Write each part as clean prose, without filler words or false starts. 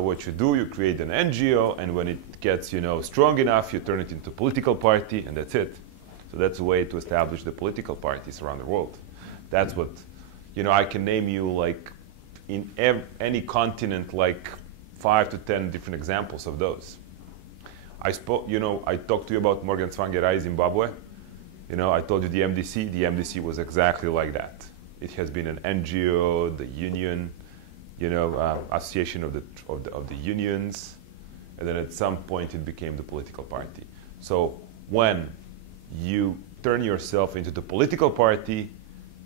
What you do, you create an NGO, and when it gets, strong enough, you turn it into a political party, and that's it. So that's a way to establish the political parties around the world. That's what, I can name you, like, in any continent, like 5 to 10 different examples of those. I talked to you about Morgan Tsvangirai, Zimbabwe. I told you the MDC. The MDC was exactly like that. It has been an NGO, the union, association of the unions, and then at some point it became the political party. So when you turn yourself into the political party,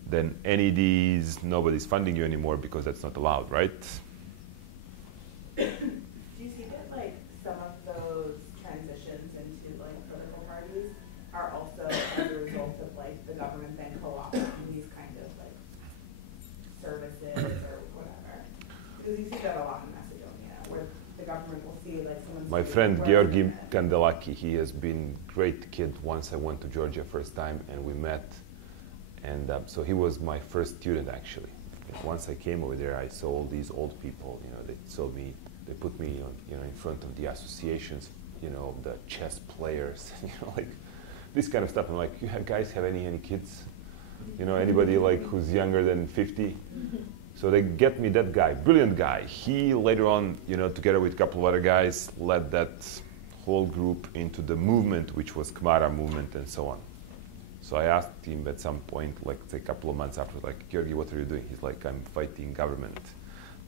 then NEDs, nobody's funding you anymore because that's not allowed, right? Do you see that like some of those transitions into like political parties are also as a result of like the government then co-opting these kind of like services or whatever? Because you see that a lot in Macedonia, where the government will see like someone's. My friend Georgi Kandelaki, he has been a great kid. Once I went to Georgia first time and we met, and so he was my first student actually. Once I came over there, I saw all these old people. They put me in front of the associations, the chess players, like this kind of stuff. I'm like, you guys have any kids? Anybody like who's younger than 50? So they get me that guy, brilliant guy. He later on, together with a couple of other guys, led that whole group into the movement, which was Khmara movement and so on. So I asked him at some point, like say a couple of months after, like, Georgi, what are you doing? He's like, I'm fighting government.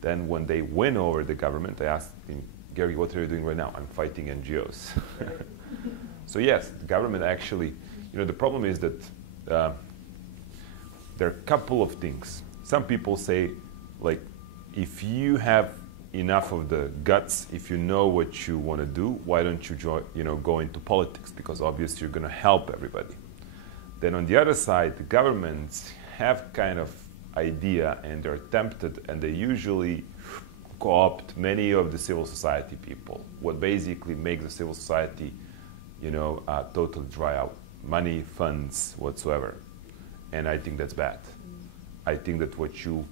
Then when they win over the government, I asked him, Georgi, what are you doing right now? I'm fighting NGOs. So yes, the government actually, the problem is that there are a couple of things. Some people say, like, if you have enough of the guts, if you know what you want to do, why don't you go into politics? Because obviously you're going to help everybody. Then on the other side, the governments have kind of idea and they're tempted, and they usually co-opt many of the civil society people. What basically makes the civil society, totally dry out money, funds, whatsoever. And I think that's bad. I think that what you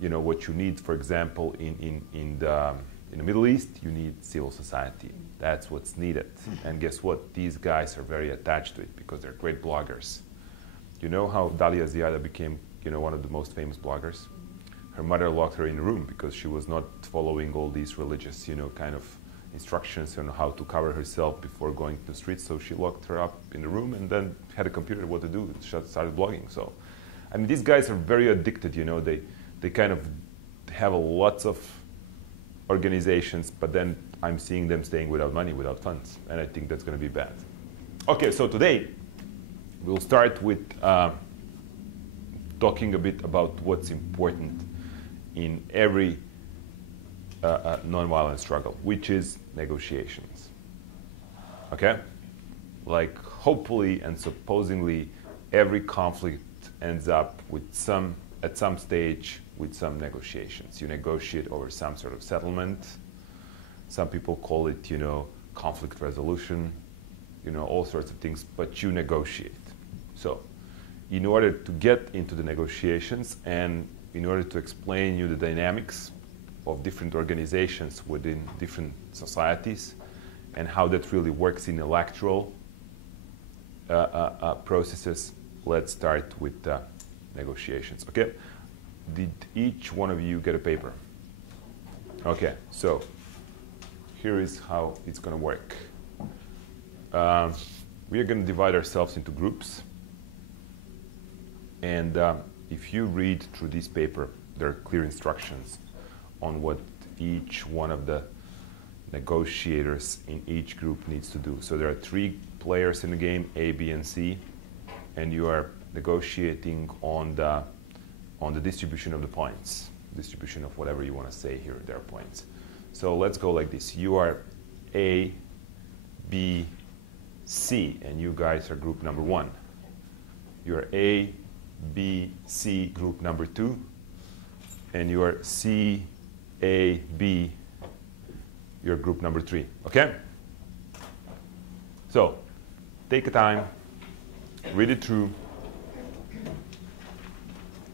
need, for example, in the Middle East, you need civil society. That's what's needed. And guess what? These guys are very attached to it because they're great bloggers. You know how Dalia Ziada became, one of the most famous bloggers? Her mother locked her in a room because she was not following all these religious, kind of instructions on how to cover herself before going to the streets. So she locked her up in the room and then had a computer what to do. She started blogging. So, I mean, these guys are very addicted. They kind of have lots of organizations, but then I'm seeing them staying without money, without funds, and I think that's going to be bad. Okay, so today we'll start with talking a bit about what's important in every nonviolent struggle, which is negotiations. Okay? Like, hopefully and supposedly every conflict ends up with at some stage with some negotiations. You negotiate over some sort of settlement. Some people call it, conflict resolution, all sorts of things, but you negotiate. So, in order to get into the negotiations and in order to explain you the dynamics of different organizations within different societies and how that really works in electoral processes, let's start with negotiations, okay? Did each one of you get a paper? Okay, so here is how it's going to work. We are going to divide ourselves into groups. And if you read through this paper, there are clear instructions on what each one of the negotiators in each group needs to do. So there are 3 players in the game, A, B, and C, and you are negotiating on the distribution of the points, distribution of whatever you want to say here, there are points. So let's go like this. You are A, B, C, and you guys are group number 1. You're A, B, C, group number 2, and you are C, A, B, you're group number 3, okay? So, take a time, read it through,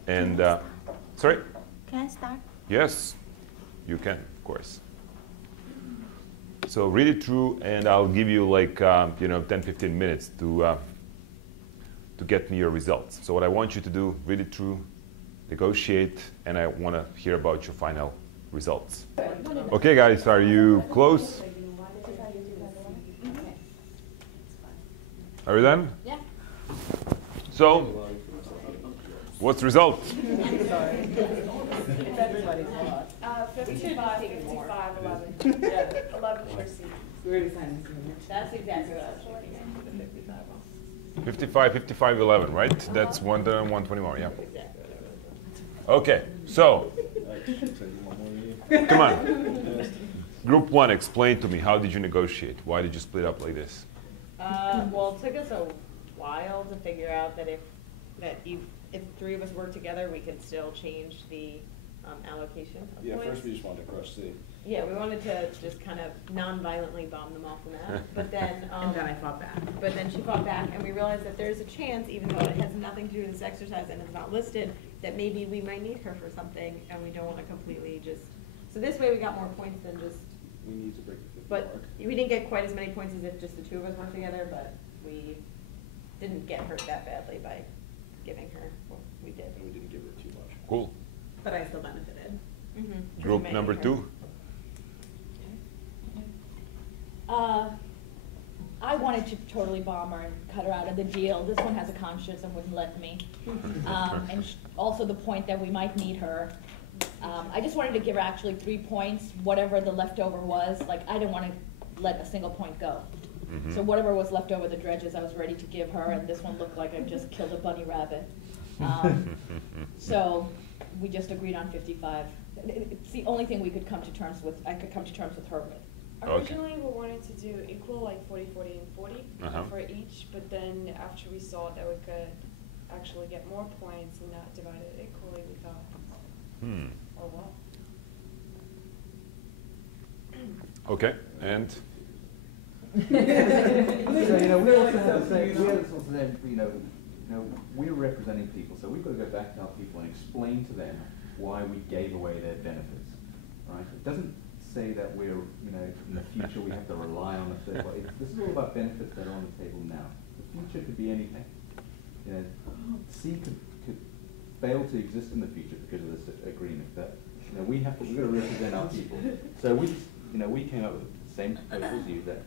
and, sorry? Can I start? Yes, you can, of course. So read it through, and I'll give you like 10-15 minutes to get me your results. So what I want you to do, read it through, negotiate, and I want to hear about your final results. Okay, guys, are you close? Are you done? Yeah. So, what's the result? 55, 55, 11. Yeah, 11 for C. We already signed this. That's exactly what I was looking at. 55, 55, 11, right? That's 120 more, yeah. Exactly what I was looking Okay, so, come on. Group 1, explain to me, how did you negotiate? Why did you split up like this? Well, it took us a while to figure out that if three of us work together, we could still change the allocation of Yeah, points. first we just wanted to crush C. Yeah, we wanted to just kind of non-violently bomb them off the map, but then And then I fought back. But then she fought back, and we realized that there's a chance, even though it has nothing to do with this exercise and it's not listed, that maybe we might need her for something, and we don't want to completely just. So this way, we got more points than just. We need to break the 50 But mark. we didn't get quite as many points as if just the two of us worked together, but we didn't get hurt that badly by giving her what we did. And we didn't give her too much. Cool. But I still benefited. Mm-hmm. Group number 2? I wanted to totally bomb her and cut her out of the deal. This one has a conscience and wouldn't let me. And also the point that we might need her. I just wanted to give her actually 3 points, whatever the leftover was. Like, I didn't want to let a single point go. Mm-hmm. So whatever was left over the dredges, I was ready to give her, and this one looked like I just killed a bunny rabbit. So we just agreed on 55. It's the only thing we could come to terms with. I could come to terms with her with. Okay. Originally, we wanted to do equal, like 40, 40, and 40 for each, but then after we saw that we could actually get more points and not divide it equally, we thought, oh well. Okay, and? So, we also have the same, we're representing people, so we've got to go back to our people and explain to them why we gave away their benefits, right? It doesn't say that we're, in the future we have to rely on a third party. This is all about benefits that are on the table now. The future could be anything. C could fail to exist in the future because of this agreement, but we've got to represent our people. So we came up with the same proposal as you, that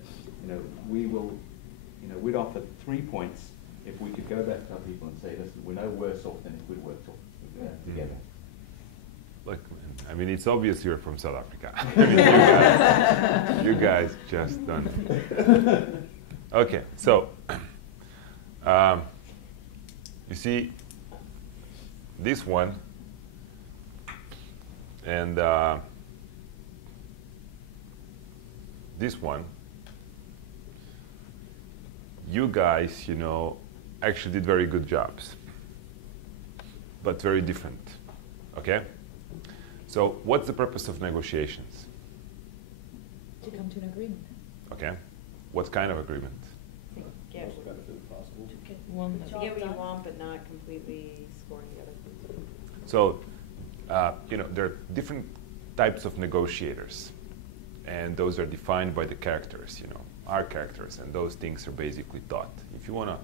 we'd offer 3 points if we could go back to our people and say, listen, we're no worse off than if we'd worked together. Look, I mean, it's obvious you're from South Africa. you guys just done it. Okay, so you see this one and this one. You guys, actually did very good jobs, but very different. Okay? So what's the purpose of negotiations? To come to an agreement. Okay. What kind of agreement? Get Most benefit possible. To get to get what you want, but not completely scoring the other person. So, there are different types of negotiators, and those are defined by the characters, our characters, and those things are basically taught. If you want to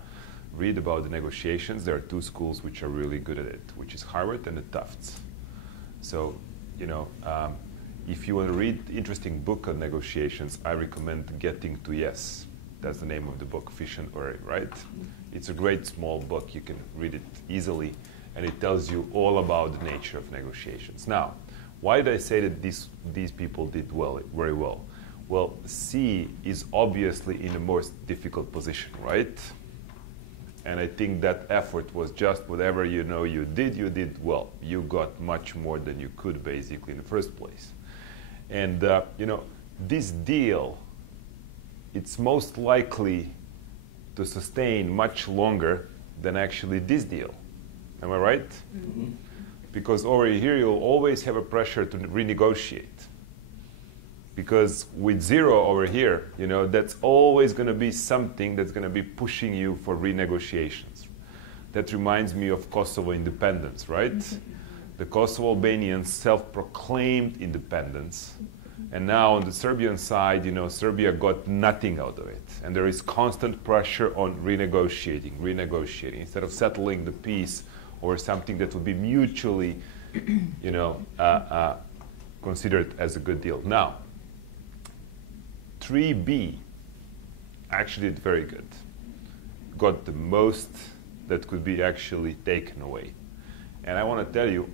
read about the negotiations, there are 2 schools which are really good at it, which is Harvard and the Tufts. So, if you want to read interesting book on negotiations, I recommend Getting to Yes. That's the name of the book, Fish and Uri, right? It's a great small book. You can read it easily, and it tells you all about the nature of negotiations. Now, why did I say that these people did very well? Well, C is obviously in the most difficult position, right? And I think that effort was just whatever you did well. You got much more than you could basically in the first place. And this deal, it's most likely to sustain much longer than actually this deal. Am I right? Mm-hmm. Because over here you'll always have a pressure to renegotiate. Because with 0 over here, that's always going to be something that's going to be pushing you for renegotiations. That reminds me of Kosovo independence, right? The Kosovo Albanians self-proclaimed independence, And now on the Serbian side, Serbia got nothing out of it. And there is constant pressure on renegotiating, instead of settling the peace or something that would be mutually, considered as a good deal. Now, 3B actually did very good. Got the most that could be actually taken away. And I want to tell you,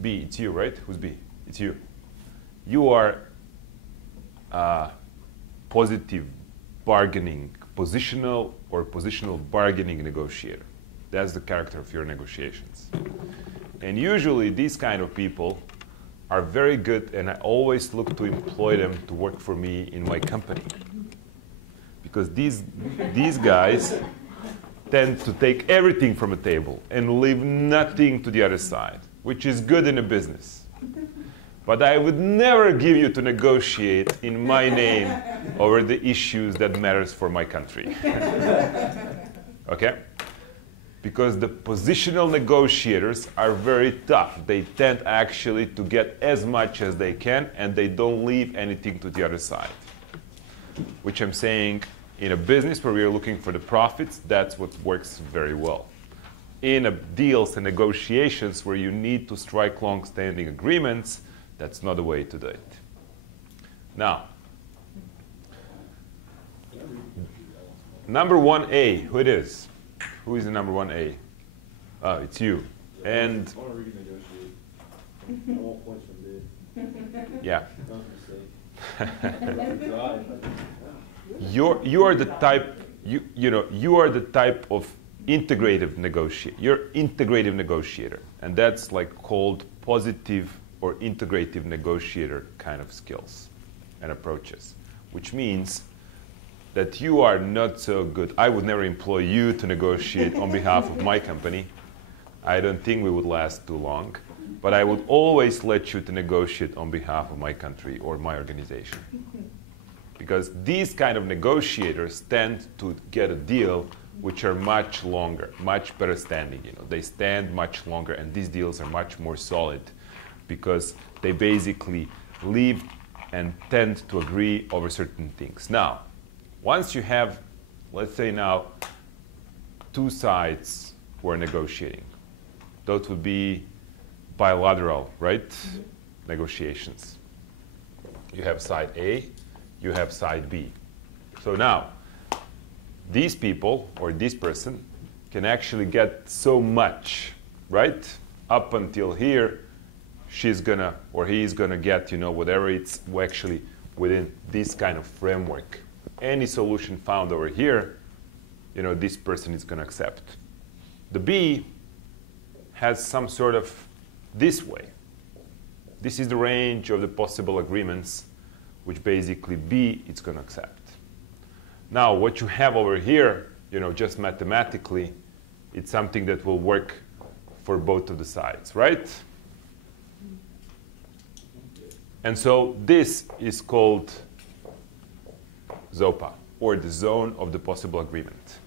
B, it's you, right? Who's B? It's you. You are a positional bargaining negotiator. That's the character of your negotiations. And usually these kind of people are very good, and I always look to employ them to work for me in my company. Because these guys tend to take everything from a table and leave nothing to the other side, which is good in a business. But I would never give you to negotiate in my name over the issues that matters for my country. Okay? Because the positional negotiators are very tough. They tend actually to get as much as they can, and they don't leave anything to the other side. Which I'm saying, in a business where we are looking for the profits, that's what works very well. In deals and negotiations where you need to strike long-standing agreements, that's not the way to do it. Now, number 1A, who it is? Who is the number 1A? Oh, it's you. And I want to renegotiate. I want points from bid. yeah. Drive. You are the type you are the type of integrative negotiator. You're integrative negotiator, and that's like called positive or integrative negotiator kind of skills and approaches, which means that you are not so good. I would never employ you to negotiate on behalf of my company. I don't think we would last too long, but I would always let you to negotiate on behalf of my country or my organization. Because these kind of negotiators tend to get a deal which are much longer, much better standing. They stand much longer, and these deals are much more solid because they basically live and tend to agree over certain things. Now, once you have, let's say now, two sides who are negotiating, those would be bilateral, right? Mm-hmm. Negotiations. You have side A, you have side B. So now, these people, or this person, can actually get so much, right? Up until here, she's gonna, or he's gonna get, whatever it's actually within this kind of framework. Any solution found over here, this person is gonna accept. The B has some sort of this way. This is the range of the possible agreements which basically B is gonna accept. Now, what you have over here, just mathematically, it's something that will work for both of the sides, right? And so this is called ZOPA, or the zone of the possible agreement.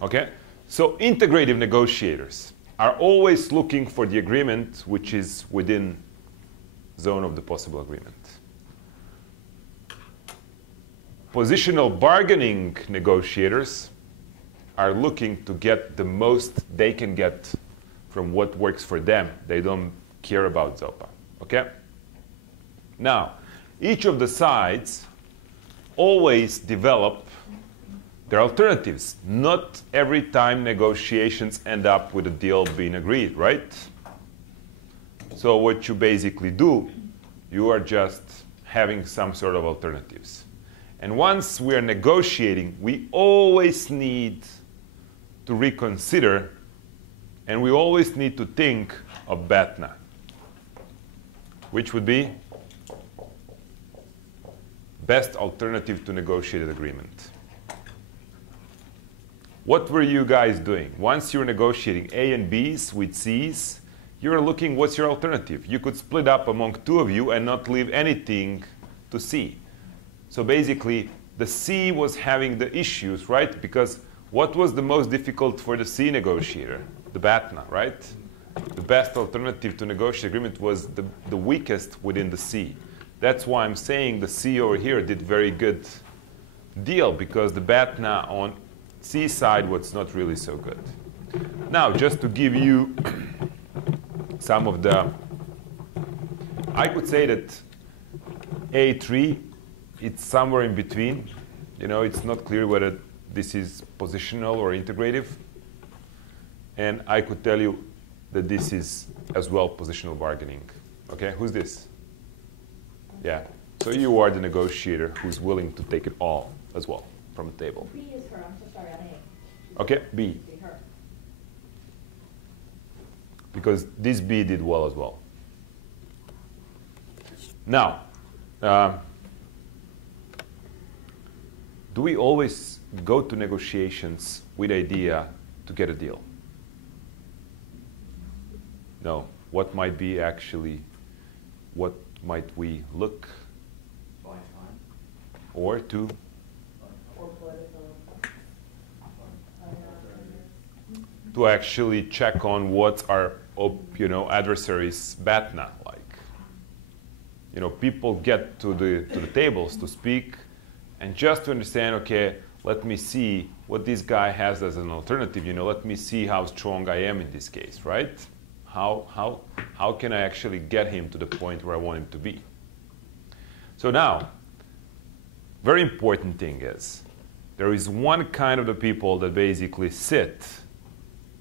Okay? So integrative negotiators are always looking for the agreement which is within zone of the possible agreement. Positional bargaining negotiators are looking to get the most they can get from what works for them. They don't care about ZOPA. Okay? Now, each of the sides always develop their alternatives. Not every time negotiations end up with a deal being agreed, right? So what you basically do, you are just having some sort of alternatives. And once we are negotiating, we always need to reconsider, and we always need to think of BATNA, which would be best alternative to negotiated agreement. What were you guys doing? Once you're negotiating A and B's with C's, you're looking what's your alternative. You could split up among two of you and not leave anything to C. So basically, the C was having the issues, right? Because what was the most difficult for the C negotiator? the BATNA, right? The best alternative to negotiate agreement was the weakest within the C. That's why I'm saying the C over here did very good deal, because the BATNA on C side was not really so good. Now, just to give you some of the, I could say that A3, it's somewhere in between. It's not clear whether this is positional or integrative. And I could tell you that this is as well positional bargaining. Okay, who's this? Yeah, so you are the negotiator who's willing to take it all as well from the table. B is her, I'm so sorry, on A. Okay, B. Her. Because this B did well as well. Now, do we always go to negotiations with the idea to get a deal? No. What might be actually, what might we look? Buy time. Or to? Or political. To actually check on what our adversaries' BATNA like. People get to the tables to speak, and just to understand, okay, let me see what this guy has as an alternative. Let me see how strong I am in this case, right? How can I actually get him to the point where I want him to be? So now, very important thing is, there is one kind of the people that basically sit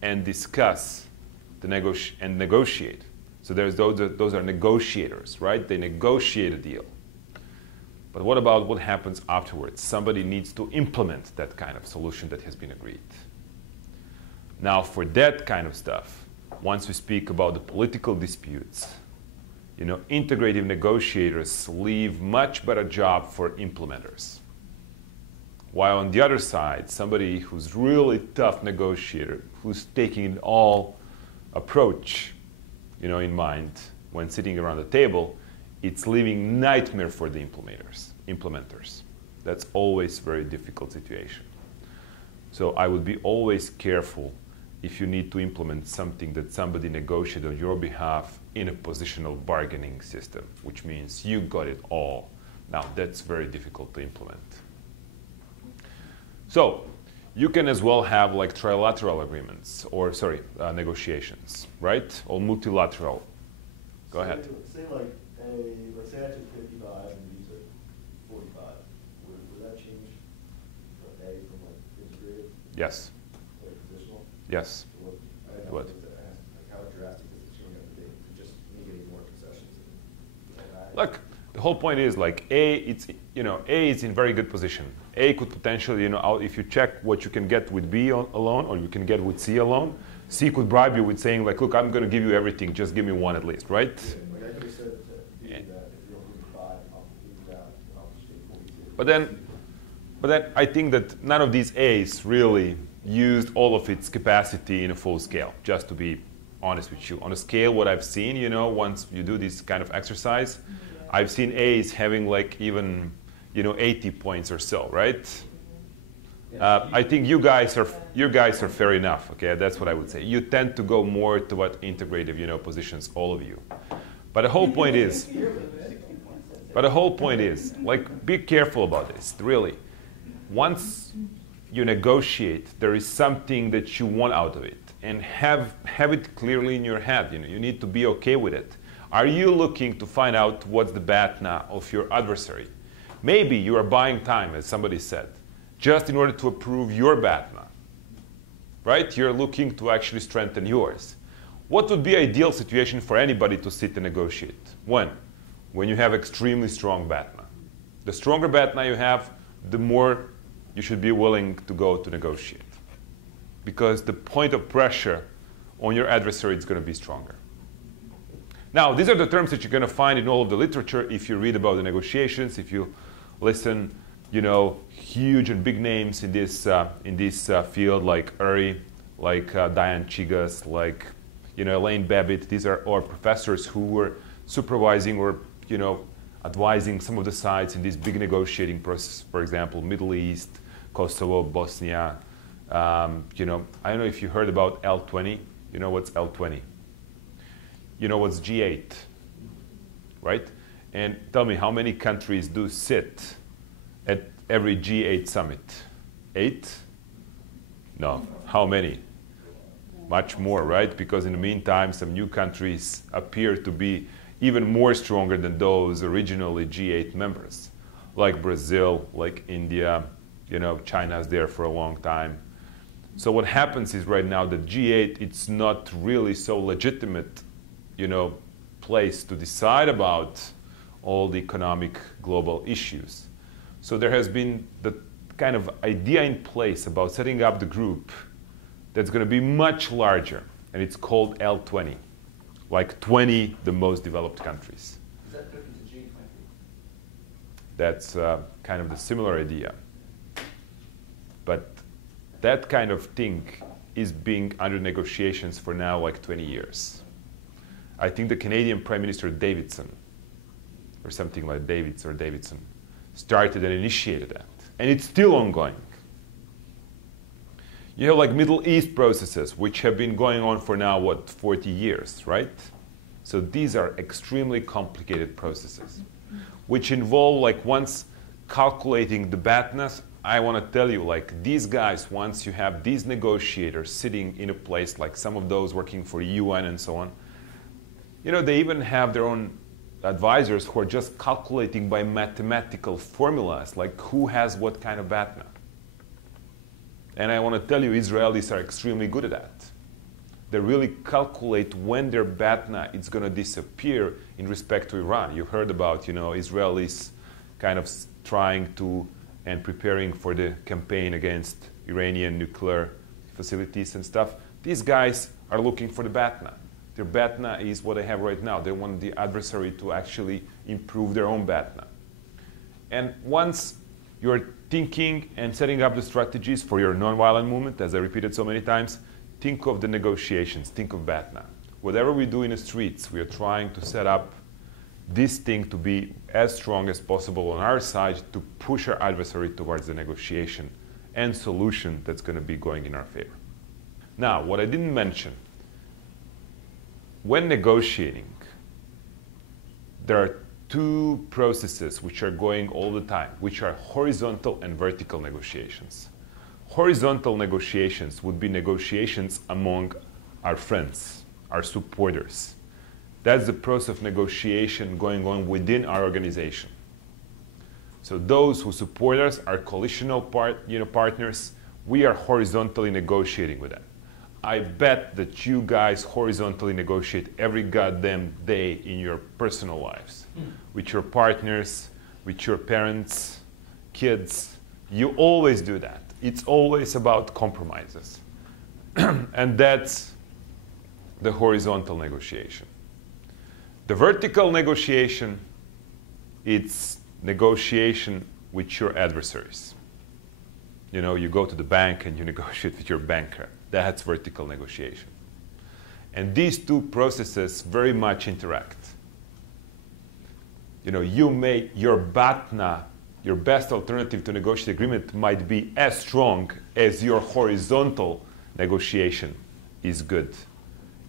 and discuss and negotiate. So those are negotiators, right? They negotiate a deal. But what about what happens afterwards? Somebody needs to implement that kind of solution that has been agreed. Now, for that kind of stuff, once we speak about the political disputes, integrative negotiators leave much better job for implementers. While on the other side, somebody who's really tough negotiator, who's taking it all approach, in mind when sitting around the table, it's leaving nightmare for the implementers. That's always a very difficult situation. So I would be always careful if you need to implement something that somebody negotiated on your behalf in a positional bargaining system, which means you got it all. Now, that's very difficult to implement. So, you can as well have like trilateral agreements, or negotiations, right? Or multilateral. Go ahead. Say let's say I took 55 and you took 45. Would that change A from integrated? Yes. Positional? Yes. What? How drastic is the change going to be? Just me getting more concessions. Look, the whole point is like A is in very good position. A could potentially, if you check what you can get with B alone, or you can get with C alone, C could bribe you with saying like, look, I'm going to give you everything, just give me one at least, right? I could have said to you that if you don't give me 5, I'll leave that, I'll just take 42. But then I think that none of these A's really used all of its capacity in a full scale, just to be honest with you. On a scale, what I've seen, once you do this kind of exercise, I've seen A's having like even 80 points or so, right? I think you guys are fair enough. Okay, that's what I would say. You tend to go more to what integrative, positions, all of you. But the whole point is, like, be careful about this. Really, once you negotiate, there is something that you want out of it, and have it clearly in your head. You need to be okay with it. Are you looking to find out what's the BATNA of your adversary? Maybe you are buying time, as somebody said, just in order to approve your BATNA, right? You're looking to actually strengthen yours. What would be an ideal situation for anybody to sit and negotiate? When you have extremely strong BATNA. The stronger BATNA you have, the more you should be willing to go to negotiate. Because the point of pressure on your adversary is going to be stronger. Now, these are the terms that you're going to find in all of the literature if you read about the negotiations, if you listen, huge and big names in this field like Uri, like Diane Chigas, like Elaine Babbitt. These are our professors who were supervising or advising some of the sides in this big negotiating process. For example, Middle East, Kosovo, Bosnia. I don't know if you heard about L20. You know what's L20. You know what's G8, right? And tell me, how many countries do sit at every G8 summit? 8? No. How many? Much more, right? Because in the meantime, some new countries appear to be even more stronger than those originally G8 members, like Brazil, like India. You know, China's there for a long time. So what happens is right now that G8, it's not really so legitimate, you know, place to decide about all the economic global issues. So there has been the kind of idea in place about setting up the group that's going to be much larger, and it's called L20, like 20 the most developed countries. Is that different to G20? That's kind of the similar idea. But that kind of thing is being under negotiations for now like 20 years. I think the Canadian Prime Minister Davidson, or something like Davidson, started and initiated that. And it's still ongoing. You have like Middle East processes, which have been going on for now, what, 40 years, right? So these are extremely complicated processes, which involve like once calculating the badness. I want to tell you, like these guys, once you have these negotiators sitting in a place like some of those working for UN and so on, you know, they even have their own advisors who are just calculating by mathematical formulas, like who has what kind of BATNA. And I want to tell you, Israelis are extremely good at that. They really calculate when their BATNA is going to disappear in respect to Iran. You heard about, you know, Israelis kind of trying to and preparing for the campaign against Iranian nuclear facilities and stuff. These guys are looking for the BATNA. Their BATNA is what they have right now. They want the adversary to actually improve their own BATNA. And once you're thinking and setting up the strategies for your nonviolent movement, as I repeated so many times, think of the negotiations, think of BATNA. Whatever we do in the streets, we are trying to set up this thing to be as strong as possible on our side to push our adversary towards the negotiation and solution that's going to be going in our favor. Now, what I didn't mention, when negotiating, there are two processes which are going all the time, which are horizontal and vertical negotiations. Horizontal negotiations would be negotiations among our friends, our supporters. That's the process of negotiation going on within our organization. So those who support us are coalitional partners. We are horizontally negotiating with them. I bet that you guys horizontally negotiate every goddamn day in your personal lives with your partners, with your parents, kids. You always do that. It's always about compromises. And that's the horizontal negotiation. The vertical negotiation, it's negotiation with your adversaries. You know, you go to the bank and you negotiate with your banker. That's vertical negotiation. And these two processes very much interact. You know, your BATNA, your best alternative to negotiate agreement might be as strong as your horizontal negotiation is good.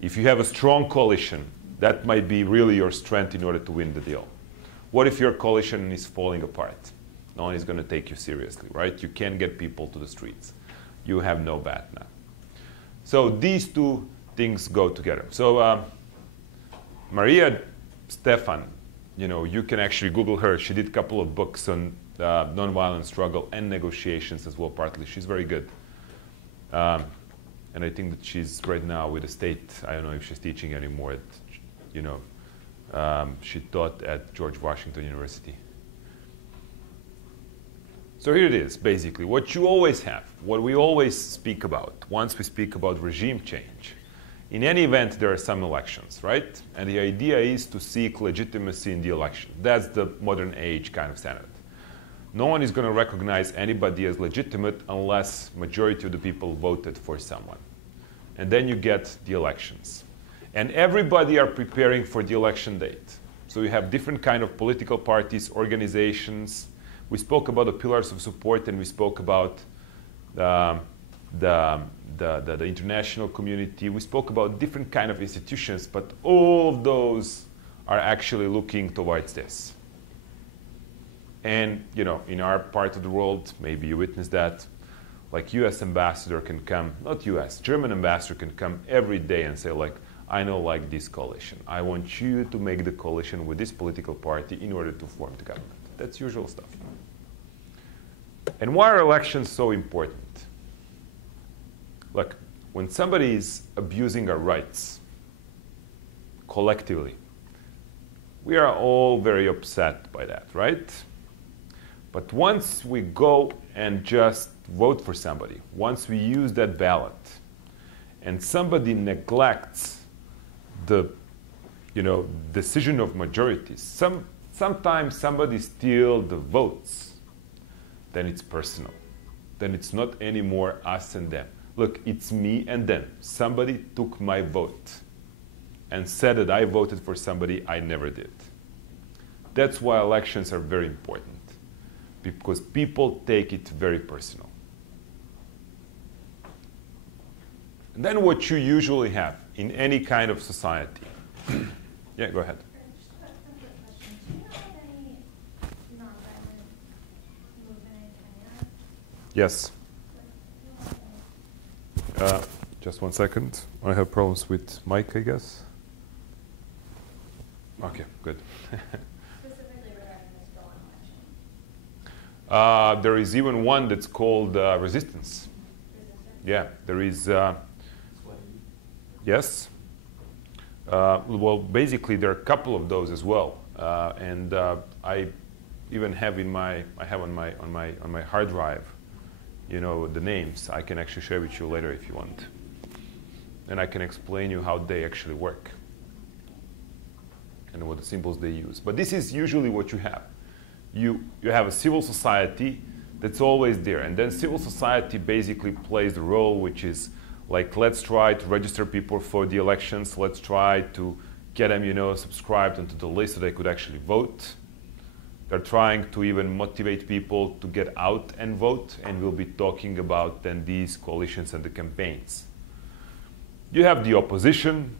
If you have a strong coalition, that might be really your strength in order to win the deal. What if your coalition is falling apart? No one is going to take you seriously, right? You can't get people to the streets. You have no BATNA. So these two things go together. So Maria Stefan, you know, you can actually Google her. She did a couple of books on nonviolent struggle and negotiations as well, partly. She's very good. And I think that she's right now with the state. I don't know if she's teaching anymore. You know, she taught at George Washington University. So here it is, basically, what you always have, what we always speak about once we speak about regime change. In any event, there are some elections, right? And the idea is to seek legitimacy in the election. That's the modern age kind of standard. No one is going to recognize anybody as legitimate unless majority of the people voted for someone. And then you get the elections. And everybody are preparing for the election date. So you have different kind of political parties, organizations. We spoke about the pillars of support, and we spoke about the international community. We spoke about different kind of institutions, but all of those are actually looking towards this. And, you know, in our part of the world, maybe you witnessed that, like US ambassador can come, not US, German ambassador can come every day and say, like, I don't like this coalition. I want you to make the coalition with this political party in order to form the government. That's usual stuff. And why are elections so important? Look, when somebody is abusing our rights collectively, we are all very upset by that, right? But once we go and just vote for somebody, once we use that ballot, and somebody neglects the, you know, decision of majorities, sometimes somebody steals the votes, then it's personal. Then it's not anymore us and them. Look, it's me and them. Somebody took my vote and said that I voted for somebody I never did. That's why elections are very important, because people take it very personal. And then what you usually have in any kind of society. Yeah, go ahead. Just a quick question. Do you know of any nonviolent movement in Kenya? Yes. Just 1 second. I have problems with mic, I guess. Okay, good. Specifically regarding this bill on election. There is even one that's called resistance. Yeah, there is. Yes. Well, basically, there are a couple of those as well, and I even have on my hard drive, you know, the names. I can actually share with you later if you want, and I can explain you how they actually work and what the symbols they use. But this is usually what you have. You have a civil society that's always there, and then civil society basically plays the role which is like, let's try to register people for the elections. Let's try to get them, you know, subscribed onto the list so they could actually vote. They're trying to even motivate people to get out and vote, and we'll be talking about then these coalitions and the campaigns. You have the opposition,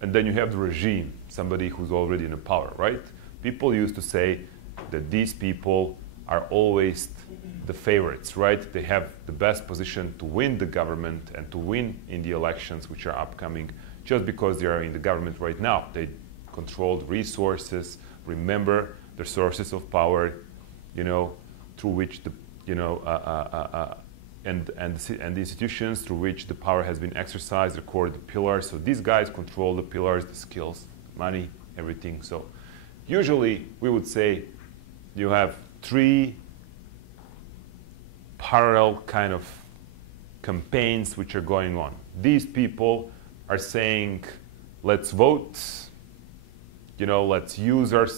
and then you have the regime, somebody who's already in the power, right? People used to say that these people are always the favorites, right? They have the best position to win the government and to win in the elections which are upcoming just because they are in the government right now. They control the resources, remember the sources of power, you know, through which the, you know, and the institutions through which the power has been exercised, record the pillars. So these guys control the pillars, the skills, money, everything. So usually we would say you have 3 parallel kind of campaigns which are going on. These people are saying, let's vote, you know, let's use our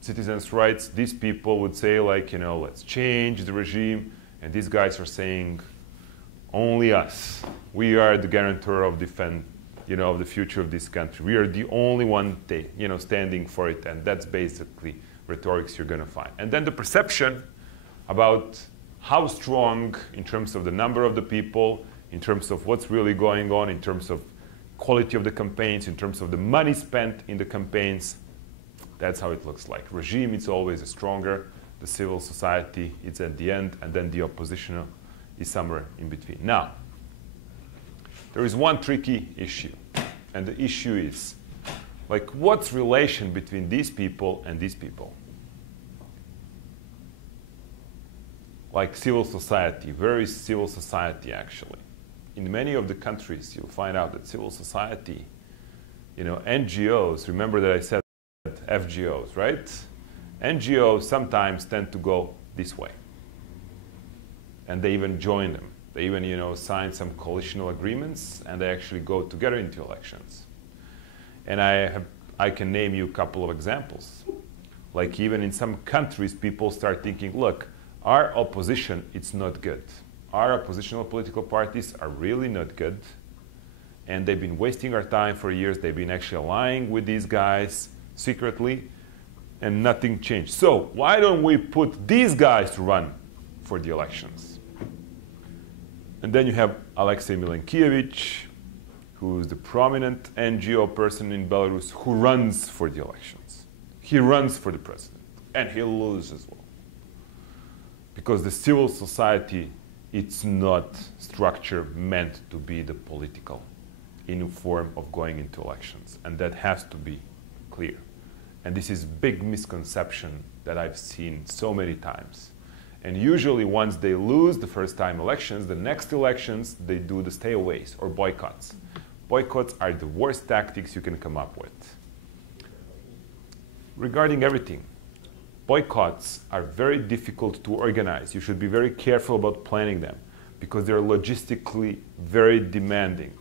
citizens' rights. These people would say, like, you know, let's change the regime. And these guys are saying, only us. We are the guarantor of you know, of the future of this country. We are the only one, you know, standing for it. And that's basically rhetorics you're going to find. And then the perception about how strong in terms of the number of the people, in terms of what's really going on, in terms of quality of the campaigns, in terms of the money spent in the campaigns, that's how it looks like. Regime, it's always stronger. The civil society, it's at the end, and then the opposition is somewhere in between. Now, there is one tricky issue, and the issue is, like, what's relation between these people and these people? Like civil society, where is civil society actually? In many of the countries, you'll find out that civil society, you know, NGOs, remember that I said FGOs, right? NGOs sometimes tend to go this way. And they even join them. They even, you know, sign some coalitional agreements, and they actually go together into elections. And I can name you a couple of examples. Like even in some countries, people start thinking, look, our opposition, it's not good. Our oppositional political parties are really not good. And they've been wasting our time for years. They've been actually allying with these guys secretly, and nothing changed. So why don't we put these guys to run for the elections? And then you have Alexei Milinkievich, who's the prominent NGO person in Belarus who runs for the elections. He runs for the president, and he loses as well. Because the civil society, it's not structure meant to be the political in the form of going into elections. And that has to be clear. And this is big misconception that I've seen so many times. And usually once they lose the first time elections, the next elections, they do the stayaways or boycotts. Boycotts are the worst tactics you can come up with. Regarding everything, boycotts are very difficult to organize. You should be very careful about planning them because they're logistically very demanding.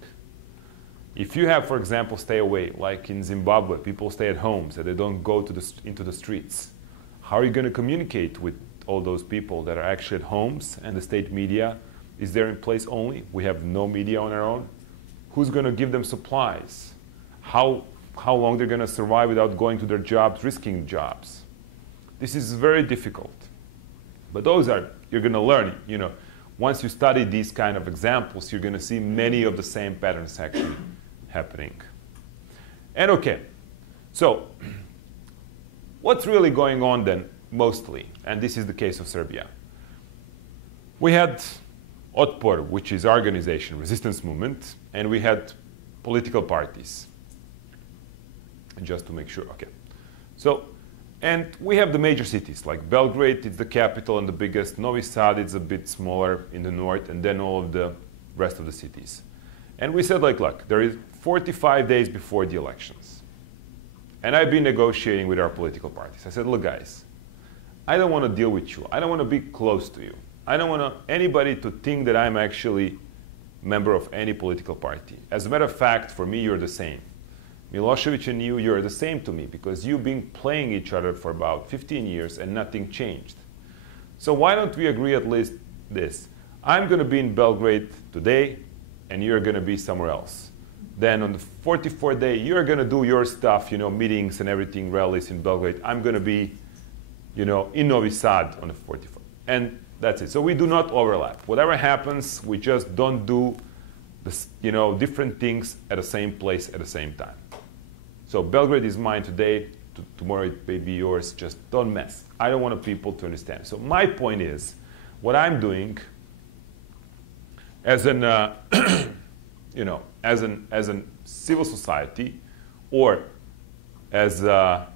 If you have, for example, stay away, like in Zimbabwe, people stay at home so they don't go into the streets. How are you going to communicate with all those people that are actually at homes and the state media is there in place only? We have no media on our own. Who's going to give them supplies? How long they're going to survive without going to their jobs, risking jobs? This is very difficult. But those are, you're going to learn, once you study these kind of examples, you're going to see many of the same patterns actually happening. And okay, so what's really going on then, mostly? And this is the case of Serbia. We had Otpor, which is organization, resistance movement, and we had political parties. Just to make sure, okay. So, and we have the major cities, like Belgrade, it's the capital and the biggest. Novi Sad, it's a bit smaller in the north, and then all of the rest of the cities. And we said, like, look, there is 45 days before the elections. And I've been negotiating with our political parties. I said, look, guys, I don't want to deal with you. I don't want to be close to you. I don't want anybody to think that I'm actually a member of any political party. As a matter of fact, for me, you're the same. Milosevic and you're the same to me because you've been playing each other for about 15 years and nothing changed. So why don't we agree at least this? I'm going to be in Belgrade today and you're going to be somewhere else. Then on the 44th day, you're going to do your stuff, meetings and everything, rallies in Belgrade. I'm going to be, in Novi Sad on the 44th. And that's it. So we do not overlap. Whatever happens, we just don't do this, different things at the same place at the same time. So Belgrade is mine today, tomorrow it may be yours, just don't mess. I don't want people to understand. So my point is, what I'm doing as an, as a civil society or as a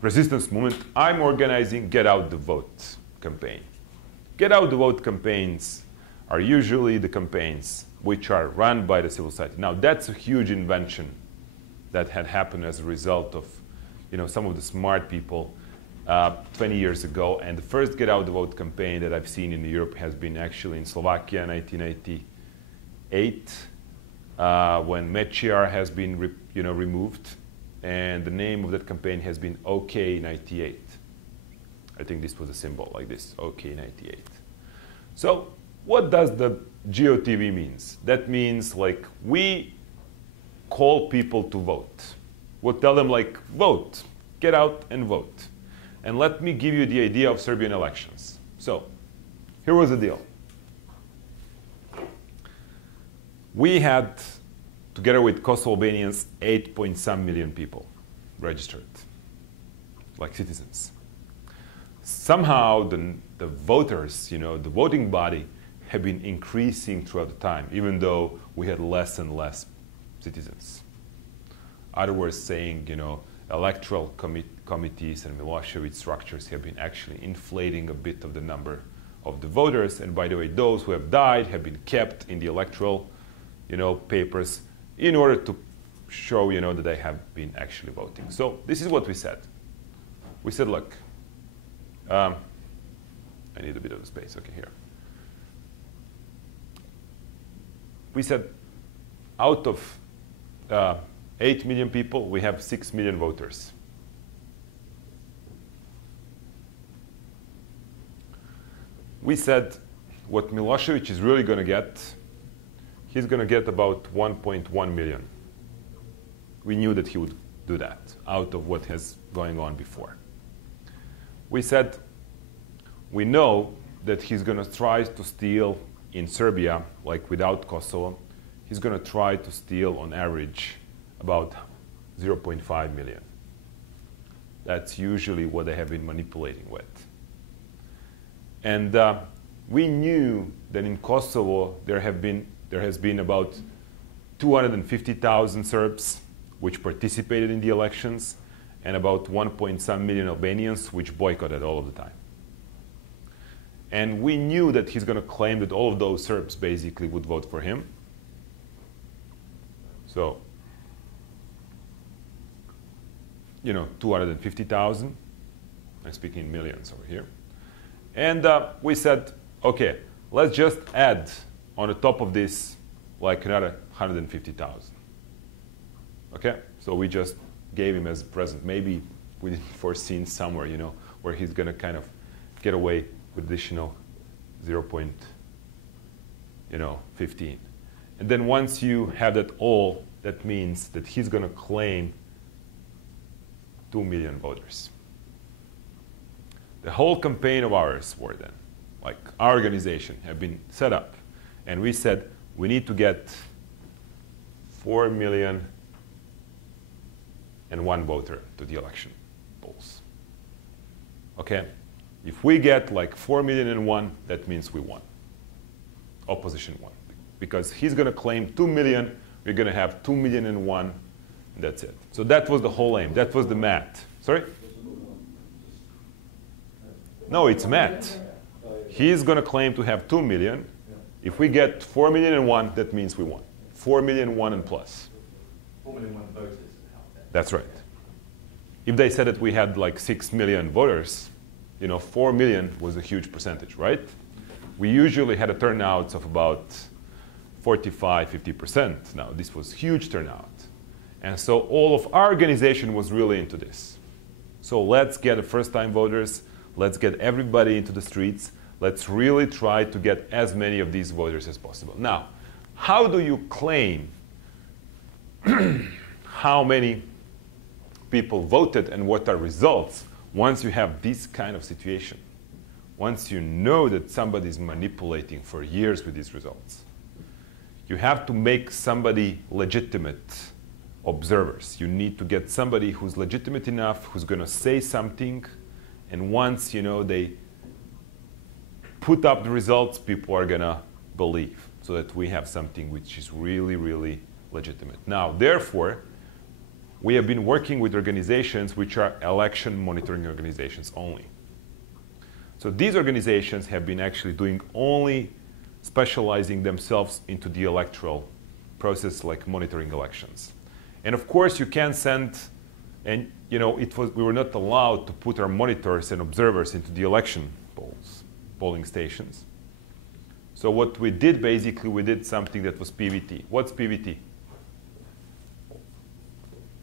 resistance movement, I'm organizing Get Out the Vote campaign. Get Out the Vote campaigns are usually the campaigns which are run by the civil society. Now that's a huge invention that had happened as a result of, some of the smart people 20 years ago. And the first Get Out the Vote campaign that I've seen in Europe has been actually in Slovakia in 1998, when Mečiar has been removed. And the name of that campaign has been OK 98. I think this was a symbol like this, OK 98. So what does the GOTV means? That means like we call people to vote. We'll tell them like, vote, get out and vote. And let me give you the idea of Serbian elections. So here was the deal. We had, together with Kosovo Albanians, 8.some million people registered, like citizens. Somehow the voters, the voting body, have been increasing throughout the time, even though we had less and less citizens. Other words saying, electoral committees and Milosevic structures have been actually inflating a bit of the number of the voters. And by the way, those who have died have been kept in the electoral, papers in order to show, that they have been actually voting. So this is what we said. We said, look, I need a bit of space. Okay, here. We said, out of 8 million people, we have 6 million voters. We said what Milosevic is really going to get, he's going to get about 1.1 million. We knew that he would do that out of what has going on before. We said we know that he's going to try to steal in Serbia, like without Kosovo, he's going to try to steal on average about 0.5 million. That's usually what they have been manipulating with. And we knew that in Kosovo there has been about 250,000 Serbs which participated in the elections, and about 1.some million Albanians which boycotted all of the time. And we knew that he's going to claim that all of those Serbs basically would vote for him. So, 250,000. I'm speaking in millions over here. And we said, okay, let's just add on the top of this like another 150,000. Okay? So we just gave him as a present. Maybe we didn't foresee somewhere, where he's going to kind of get away with additional 0.15. And then once you have that all, that means that he's going to claim 2 million voters. The whole campaign of ours were then, like our organization, have been set up. And we said, we need to get 4,000,001 voter to the election polls. Okay? If we get like 4,000,001, that means we won. Opposition won. Because he's going to claim 2 million, we're going to have 2,000,001, and that's it. So that was the whole aim. That was the math. Sorry? No, it's math. He's going to claim to have 2 million. If we get 4,000,001, that means we won. 4,000,001 and plus. 4,000,001 voters. That's right. If they said that we had like 6 million voters, 4 million was a huge percentage, right? We usually had a turnout of about 45, 50%. Now, this was huge turnout. And so all of our organization was really into this. So let's get the first-time voters. Let's get everybody into the streets. Let's really try to get as many of these voters as possible. Now, how do you claim how many people voted and what are results once you have this kind of situation? Once you know that somebody is manipulating for years with these results, you have to make somebody legitimate observers. You need to get somebody who's legitimate enough, who's going to say something, and once they put up the results, people are going to believe, so that we have something which is really, really legitimate. Now, therefore, we have been working with organizations which are election monitoring organizations only. So these organizations have been actually doing only specializing themselves into the electoral process, like monitoring elections. And of course, you can send, and we were not allowed to put our monitors and observers into the election polling stations. So what we did, basically, we did something that was PVT. What's PVT?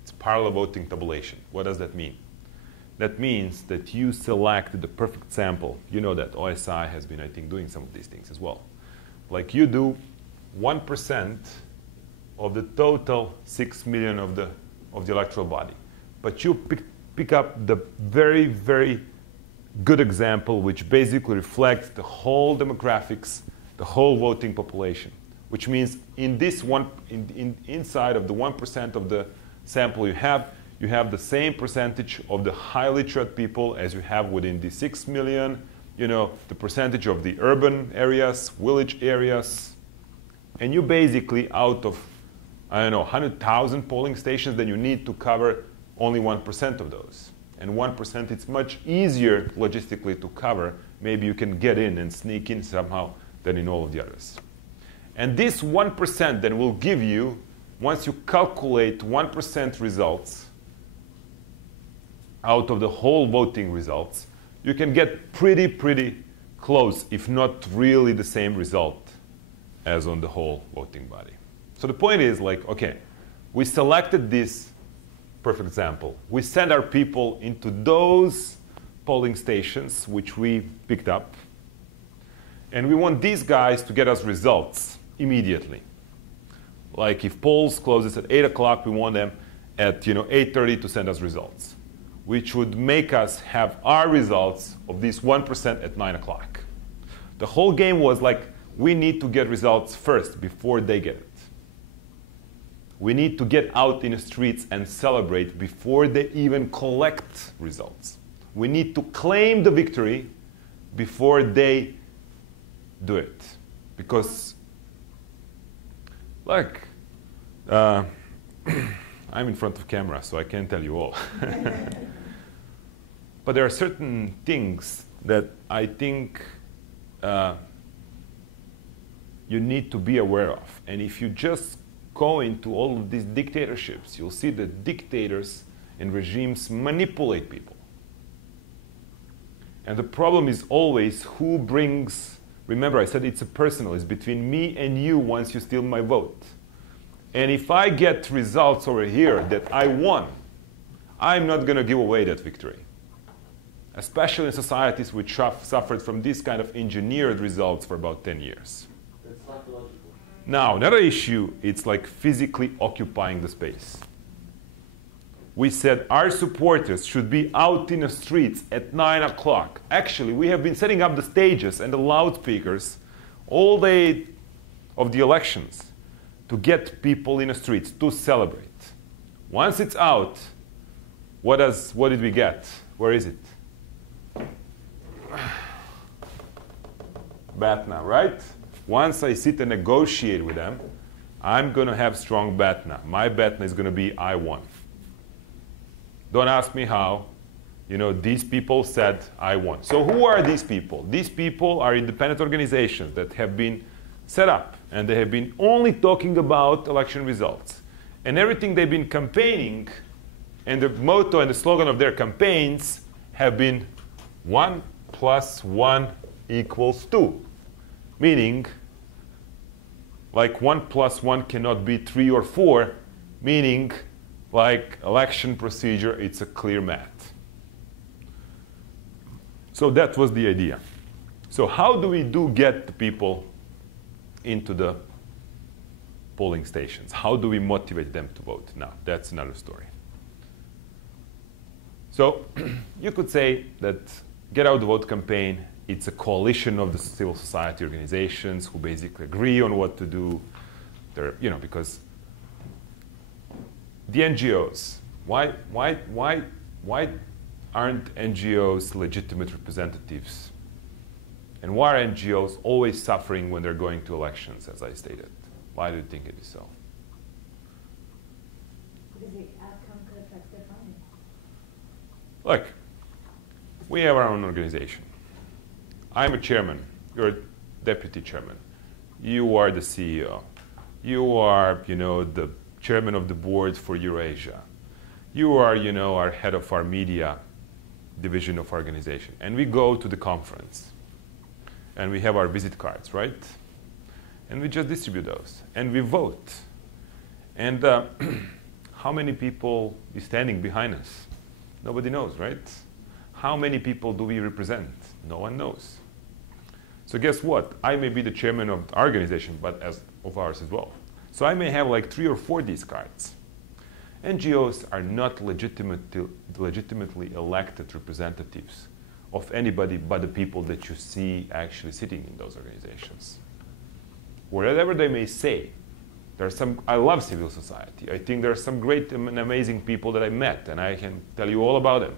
It's parallel voting tabulation. What does that mean? That means that you select the perfect sample. You know that OSI has been, I think, doing some of these things as well. Like you do 1% of the total 6 million of the electoral body. But you pick up the very, very good example which basically reflects the whole demographics, the whole voting population. Which means in this inside of the 1% of the sample you have the same percentage of the highly literate people as you have within the 6 million, the percentage of the urban areas, village areas. And you basically, out of, 100,000 polling stations, then you need to cover only 1% of those. And 1%, it's much easier logistically to cover. Maybe you can get in and sneak in somehow than in all of the others. And this 1% then will give you, once you calculate 1% results out of the whole voting results, you can get pretty close, if not really the same result as on the whole voting body. So the point is, okay, we selected this perfect example. We send our people into those polling stations which we picked up, and we want these guys to get us results immediately. Like if polls closes at 8 o'clock, we want them at 8:30 to send us results, which would make us have our results of this 1% at 9 o'clock. The whole game was like, we need to get results first before they get it. We need to get out in the streets and celebrate before they even collect results. We need to claim the victory before they do it. Because, like, I'm in front of camera, so I can't tell you all. But there are certain things that I think you need to be aware of. And if you just go into all of these dictatorships, you'll see that dictators and regimes manipulate people. And the problem is always who brings, remember I said it's a personal, it's between me and you once you steal my vote. And if I get results over here that I won, I'm not going to give away that victory. Especially in societies which suffered from this kind of engineered results for about 10 years. That's psychological. Now, another issue, it's like physically occupying the space. We said our supporters should be out in the streets at 9 o'clock. Actually, we have been setting up the stages and the loudspeakers all day of the elections to get people in the streets to celebrate. Once it's out, what did we get? Where is it? Batna, right? Once I sit and negotiate with them, I'm going to have strong Batna. My Batna is going to be I won. Don't ask me how. You know, these people said I won. So who are these people? These people are independent organizations that have been set up, and they have been only talking about election results. And everything they've been campaigning, and the motto and the slogan of their campaigns have been 1 + 1 = 2. Meaning, like 1 + 1 cannot be 3 or 4, meaning like election procedure, it's a clear math. So that was the idea. So how do we get the people into the polling stations? How do we motivate them to vote? Now, that's another story. So you could say that Get Out the Vote campaign, it's a coalition of the civil society organizations who basically agree on what to do. They're, you know, because the NGOs, why aren't NGOs legitimate representatives? And why are NGOs always suffering when they're going to elections, as I stated? Why do you think it is so? Because the outcome could affect their funding. Look, we have our own organization. I'm a chairman. You're a deputy chairman. You are the CEO. You are, you know, the chairman of the board for Eurasia. You are, you know, our head of our media division of our organization. And we go to the conference. And we have our visit cards, right? And we just distribute those. And we vote. And how many people is standing behind us? Nobody knows, right? How many people do we represent? No one knows. So guess what? I may be the chairman of our organization, but of ours as well. So I may have like 3 or 4 of these cards. NGOs are not legitimately elected representatives of anybody but the people that you see actually sitting in those organizations. Whatever they may say, I love civil society. I think there are some great and amazing people that I met, and I can tell you all about them.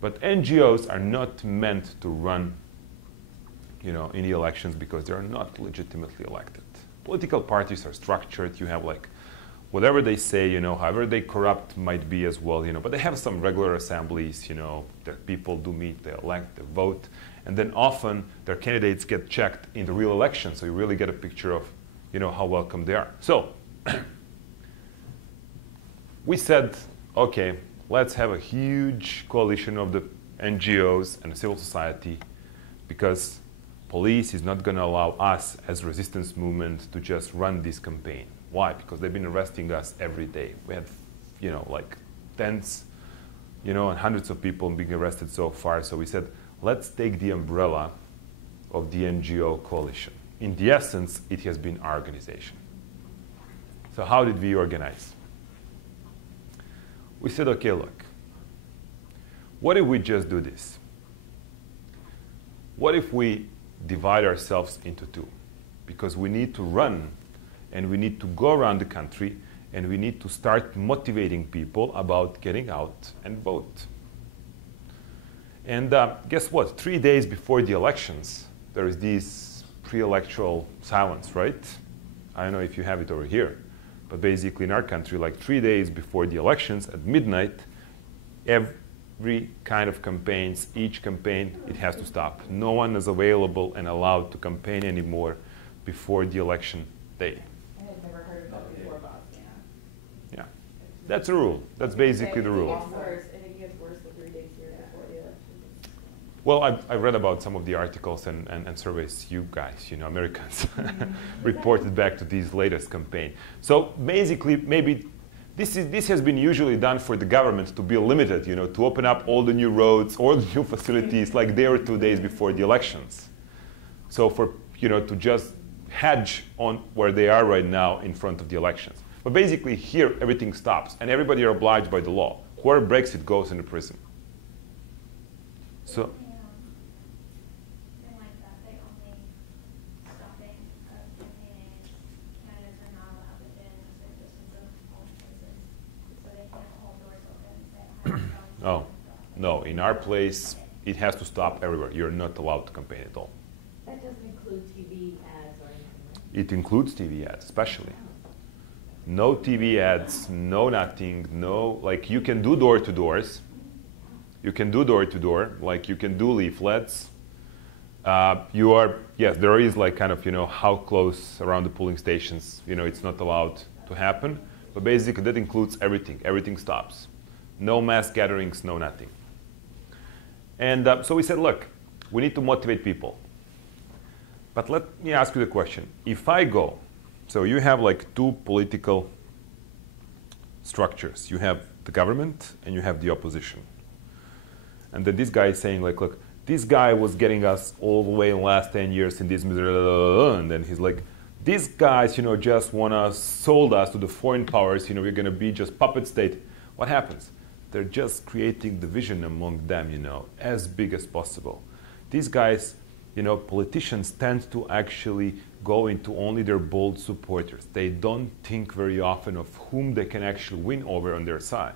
But NGOs are not meant to run, you know, in the elections because they are not legitimately elected. Political parties are structured. You have like whatever they say, you know, however they corrupt might be as well, you know, but they have some regular assemblies, you know, that people do meet, they elect, they vote, and then often their candidates get checked in the real election, so you really get a picture of, you know, how welcome they are. So we said, okay, let's have a huge coalition of the NGOs and the civil society, because police is not going to allow us as resistance movement to just run this campaign. Why? Because they've been arresting us every day. We had, you know, like tens, you know, and hundreds of people being arrested so far. So we said, let's take the umbrella of the NGO coalition. In the essence, it has been our organization. So how did we organize? We said, okay, look, what if we just do this? What if we divide ourselves into 2? because we need to run and we need to go around the country and we need to start motivating people about getting out and vote. And guess what? 3 days before the elections, there is this pre-electoral silence, right? I don't know if you have it over here, but basically in our country, like 3 days before the elections at midnight, every kind of campaigns, each campaign, it has to stop. No one is available and allowed to campaign anymore before the election day. I had never heard of that before Bosnia. Yeah, that's the rule. That's basically the rule. I think it gets worse the 3 days here before the election. Well, I read about some of the articles and surveys you guys, you know, Americans, reported back to this latest campaign. So basically, maybe this has been usually done for the government to be limited, you know, to open up all the new roads, all the new facilities, like day or 2 days before the elections. So for, you know, to just hedge on where they are right now in front of the elections. But basically here, everything stops, and everybody are obliged by the law. Whoever breaks it goes into prison. So. Oh, no, in our place, it has to stop everywhere. You're not allowed to campaign at all. That doesn't include TV ads or anything, right? It includes TV ads, especially. No TV ads, no nothing, no, like you can do door-to-doors. You can do door-to-door, like you can do leaflets. Yes, there is like kind of, you know, how close around the polling stations, you know, it's not allowed to happen. But basically that includes everything. Everything stops. No mass gatherings, no nothing. And so we said, look, we need to motivate people. But let me ask you the question. If I go, so you have like two political structures. You have the government and you have the opposition. And then this guy is saying like, look, this guy was getting us all the way in the last 10 years in this misery. And then he's like, these guys, you know, just sold us to the foreign powers. You know, we're going to be just puppet state. What happens? They're just creating division among them, you know, as big as possible. These guys, you know, politicians tend to actually go into only their bold supporters. They don't think very often of whom they can actually win over on their side.